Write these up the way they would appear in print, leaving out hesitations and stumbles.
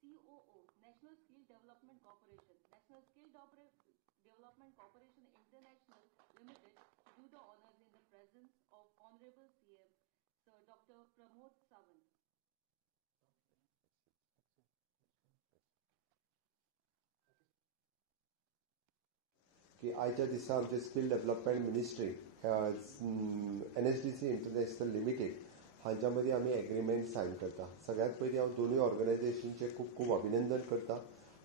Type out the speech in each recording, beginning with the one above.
COO, National Skill Development Corporation, National Skill Development Corporation International Limited, to do the honors in the presence of Honorable CM, Sir Dr. Pramod Sawant. की आयच्या दिसा आमचे skill development ministry NSDC international limited हांच्या मदीं आमी agreement Sion करता. सगळ्यात पयलीं हांव दोनूय ऑर्गनायझेशनचे खूब खूब अभिनंदन करता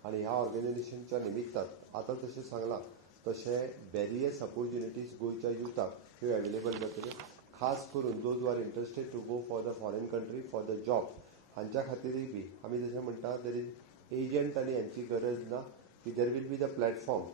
आनी ह्या ऑर्गनायझेशनच्या निमित्तान आतां जशें सांगलां तशें वेरियस ऑपॉर्च्युनिटीज गोंयच्या युथाक ह्यो अवेलेबल जातल्यो. खास करून those are interested to go for the foreign country for the job हांच्या खातीरय बी आमी जशें म्हणटा देर इज एजंट आनी हांची गरज ना की there will be the platform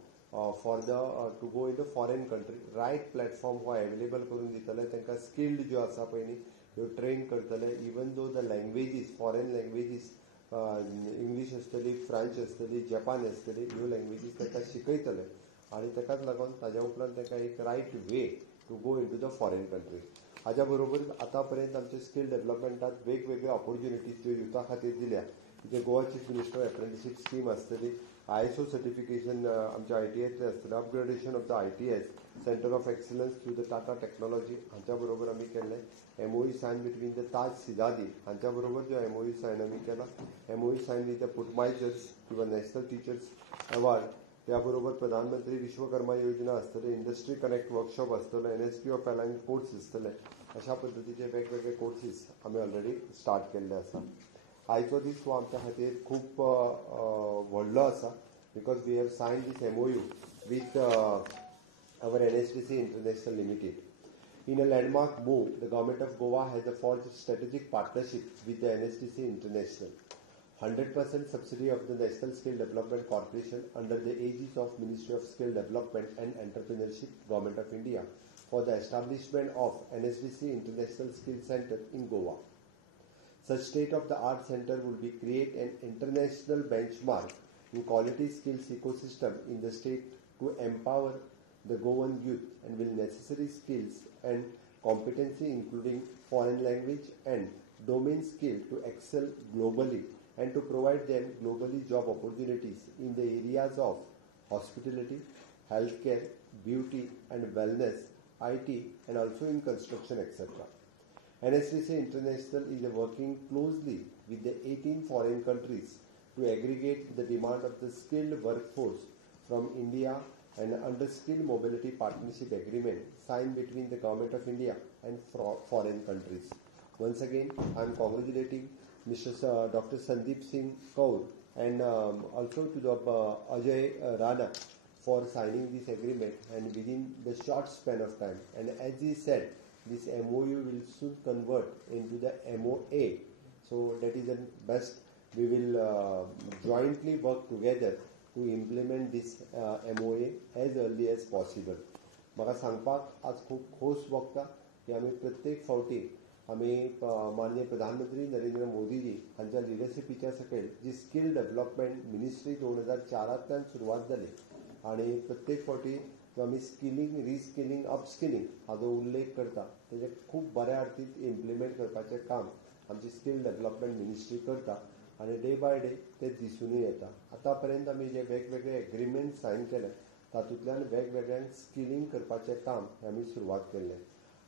for the to go in the foreign country. Right platform हो अवेलेबल करून दितले तांकां स्किल्ड ज्यो आसा पळय न्ही ह्यो ट्रेन करतले. Even though the languages foreign languages English आसतली, फ्रेंच आसतली, जपान आसतली, ह्यो लँग्वेजीस तांकां शिकयतले आनी ताकाच लागून ताज्या उपरांत तांकां एक right way to go into the foreign country. हाज्या बरोबर आतां पर्यंत आमच्या स्कील डेव्हलपमेंटात वेगवेगळे ऑपॉर्च्युनिटीज ज्यो युथा खातीर दिल्या. म्हणजे Goa chief minister apprenticeship scheme आसतली, ISO सर्टिफिकेशन आमच्या ITS आसतलें, upgradation of the ITS centre of excellence through the Tata technology हांच्या बरोबर आमी केल्लें. MOU सायन बिटवीन द ताज सिदादी हांच्या बरोबर जो MOU सायन आमी केला. MOU सायन विथ द पुटमायजर्स किंवा नॅशनल टिचर्स अवॉर्ड. त्या बरोबर प्रधानमंत्री विश्वकर्मा योजना आसतले, इंडस्ट्री कनेक्ट वर्कशॉप आसतलो, NSP ऑफ अलायन कोर्स आसतले. अशा पद्दतीचे वेगवेगळे कोर्सीस आमी ऑलरेडी स्टार्ट केल्ले आसा. आयचो दीस हो आमच्या खातीर खूब व्हडलो आसा because we have sign this MOU विथ our NSDC International Limited. In a landmark move, the Government of Goa has forged a strategic partnership with the NSDC International. 100% subsidy of the National Skill Development Corporation under the aegis of Ministry of Skill Development and Entrepreneurship, Government of India, for the establishment of NSDC International Skill Center in Goa. Such state-of-the-art center will be create an international benchmark in quality skills ecosystem in the state to empower the Goan youth and will necessary skills and competency including foreign language and domain skill to excel globally and to provide them globally job opportunities in the areas of hospitality, healthcare, beauty and wellness, IT and also in construction etc. NSDC International is working closely with the 18 foreign countries to aggregate the demand of the skilled workforce from India and under Skill Mobility Partnership Agreement signed between the Government of India and foreign countries. Once again, I am congratulating Mr. Dr. Sandeep Singh Kaur and also to the Ajay Rana for signing this agreement and within the short span of time. And as he said, this MOU will soon convert into the MOA. So that is the best. We will jointly work together to implement this MOA as early as possible. म्हाका सांगपाक आज खूब खोस भोगता की आमी प्रत्येक फावटी आमी माननीय प्रधानमंत्री नरेंद्र मोदीजी हांच्या लिडरशिपीच्या सकयल जी स्कील डेव्हलपमेंट मिनिस्ट्री 2004 सुरवात जाली आनी प्रत्येक फावटी जो आमी स्किलिंग, रिस्किलिंग, अपस्किलिंग हाचो उल्लेख करता तेजे खूब बऱ्या अर्थीत इम्प्लिमेंट करपाचें काम आमची स्कील डेव्हलपमेंट मिनिस्ट्री करता आनी डे बाय डे ते दिसूनय येता. आतां पर्यंत आमी जे वेगवेगळे एग्रीमेंट सायन केले तातूंतल्यान वेगवेगळ्यान स्किलिंग करपाचें काम हें आमी सुरवात केल्लें.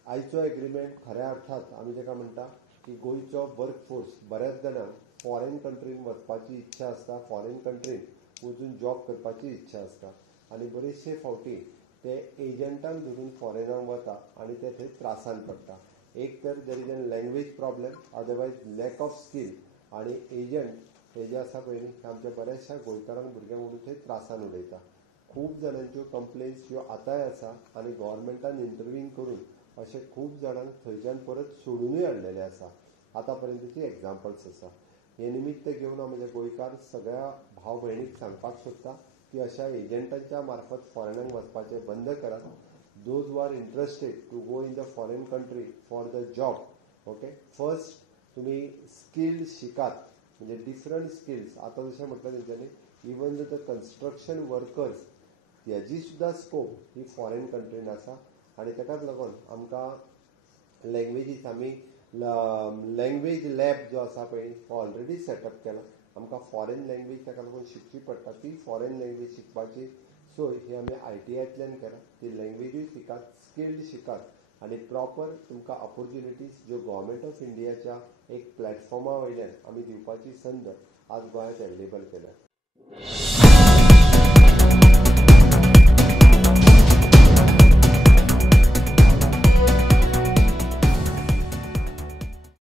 आयचो एग्रीमेंट खऱ्या अर्थात आमी ताका म्हणटा की गोंयचो वर्कफोर्स बऱ्याच जाणांक फॉरेन कंट्रीन वचपाची इच्छा आसता, फॉरेन कंट्रीन वचून जॉब करपाची इच्छा आसता आनी बरेचशे फावटी ते एजंटांक धरून फॉरेनाक वता आनी ते थंय त्रासान पडटा. एक तर there is an language problem, otherwise lack of skill आनी एजंट हे जे आसा पळय न्ही आमच्या बऱ्याचशा गोंयकारांक भुरग्यांक म्हणून थंय त्रासान उडयता. खूब जाणांच्यो कंप्लेन्स ह्यो आतांय आसा आनी गव्हर्मेंटान इंटरव्हीन करून अशे खूब जाणांक थंयच्यान परत सोडूनय हाडलेले आसा. आतां पर्यंतची एग्जाम्पल्स आसा. हे निमित्त घेवन हांव म्हज्या गोंयकार सगळ्या भाव भयणीक सांगपाक सोदता की अशा एजंटांच्या मार्फत फॉरेनाक वचपाचें बंद करात. Those who are interested to go in the foreign country for the job, okay, first तुम्ही स्किल शिकात. म्हणजे डिफरंट स्किल्स आतां जशें म्हटलें तेंच्यांनी इवन द कन्स्ट्रक्शन वर्कर्स हेजी सुद्दां स्कोप ही फॉरेन कंट्रीन आसा आनी ताकाच लागून आमकां लँग्वेजीस आमी लँग्वेज लॅब जो आसा पळय तो ऑलरेडी सेटअप केला आमकां फॉरेन लँग्वेज ताका लागून शिकची पडटा ती फॉरेन लँग्वेज शिकपाची सोय ही आमी ITIंतल्यान केला ती लँग्वेजूय शिकात स्किल्ड शिकात आनी प्रॉपर तुमकां ऑपॉर्च्युनिटीज ज्यो गव्हर्मेंट ऑफ इंडियाच्या एक प्लॅटफॉर्मा वयल्यान आमी दिवपाची संद आज गोंयांत एवेलेबल केल्या.